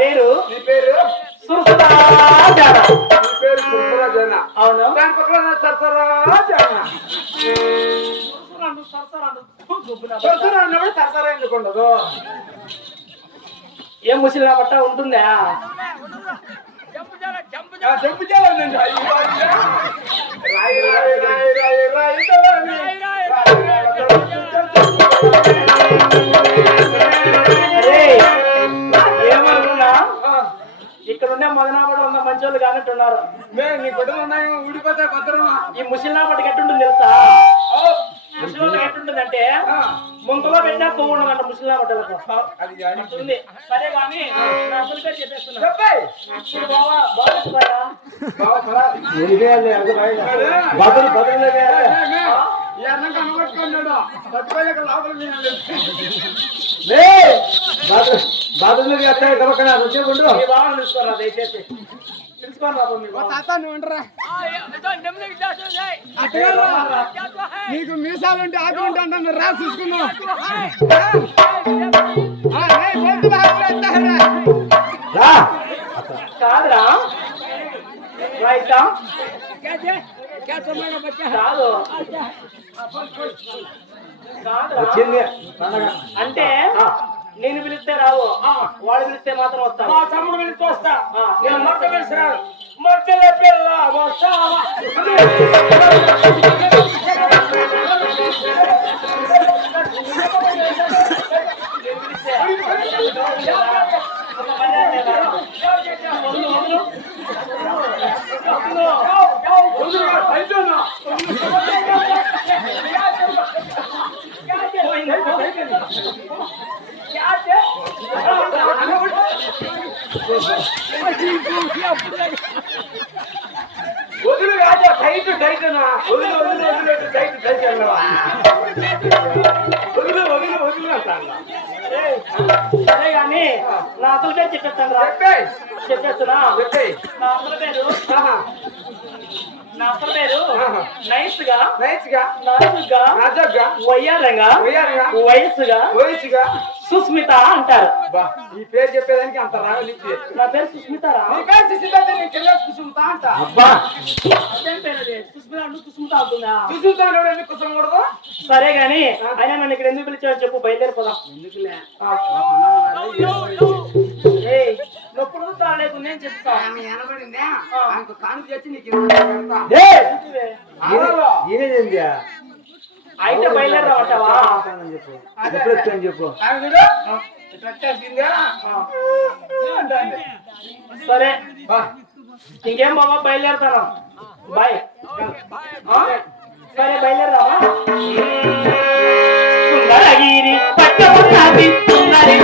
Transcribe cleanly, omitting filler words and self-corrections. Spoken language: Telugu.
పేరు నీ పేరు సురసరాజాన. నీ పేరు సురసరాజన. అవును. దాని పక్కన సరసరాజన. సురసరా అన్నప్పుడు సరసరా ఎందుకు ఉండదు? ఏం ముసిలి బట్ట ఉంటుందా? జంపు చేయాలండి. రాయి రాయి రాయి రాయి రాయి ఏమనుకున్నా ఇక్కడ ఉండే మదనాపడి ఉన్న మంచోళ్ళు కానట్టున్నారు. నీ బిడ్డలు ఉన్నాయి ఊడిపోతే భద్రమా. ఈ ముసిలినాపటికి ఎట్టుంటుంది తెలుసా? ముసలికి ఎట్టుంటుందంటే ముంతలో పెట్టినా కొవ్వు ఉండదంట ముసలినాపటలకు. అది సరే గాని నా అసలు పేరు చెప్పేస్తున్నా. తెలుసుకోరా దయచేసి తెలుసుకోరా. నీకు మీసాలుంటే ఆకుంటాను రా చూసుకున్నావు. కాదురా రైతా కాదు అంటే నేను పిలిస్తే రావు, వాడు పిలిస్తే మాత్రం వస్తా. మా తమ్ముడు పిలిస్తే వస్తా. నేను మొట్ట పిలిచి రాదు. మొట్టల పిల్ల వదులు రాజా టైట్ టైట్ వదులు వదులు వదిలేదు టైట్ టైట్ వదులు వదులు వదులు అంటాను. సరే గాని నా అసలు పేరు చెప్పేస్తాను రా. చెప్పేస్తున్నా. నా అసలు పేరు నైస్ గా నాజుగ్గా వయ్యారంగా వయస్సుగా సుస్మిత అంటారు. ఈ పేరు చెప్పేదానికి అంత రాగా. నా పేరు సుస్మితారా? సుస్మిత అంట. సుస్మిత అవుతుందా? సుస్మిత ఎందుకు కుసరకూడదు? సరే గాని అయినా నన్ను ఇక్కడ ఎందుకు పిలిచావు చెప్పు, బయలుదేరిపోదాం. ఎందుకులే నొప్పుడు తాడలేదు నేను చెప్తా. ఎనబడిందే కానుక చేసి నీకు అయితే బయలుదేరమంటావా? చెప్పు. సరే ఇంకేం బాబా బయలుదేరుతాను. బాయ్. సరే బయలుదేరదామా? సుందరగిరి పట్టమున్నది సుందరి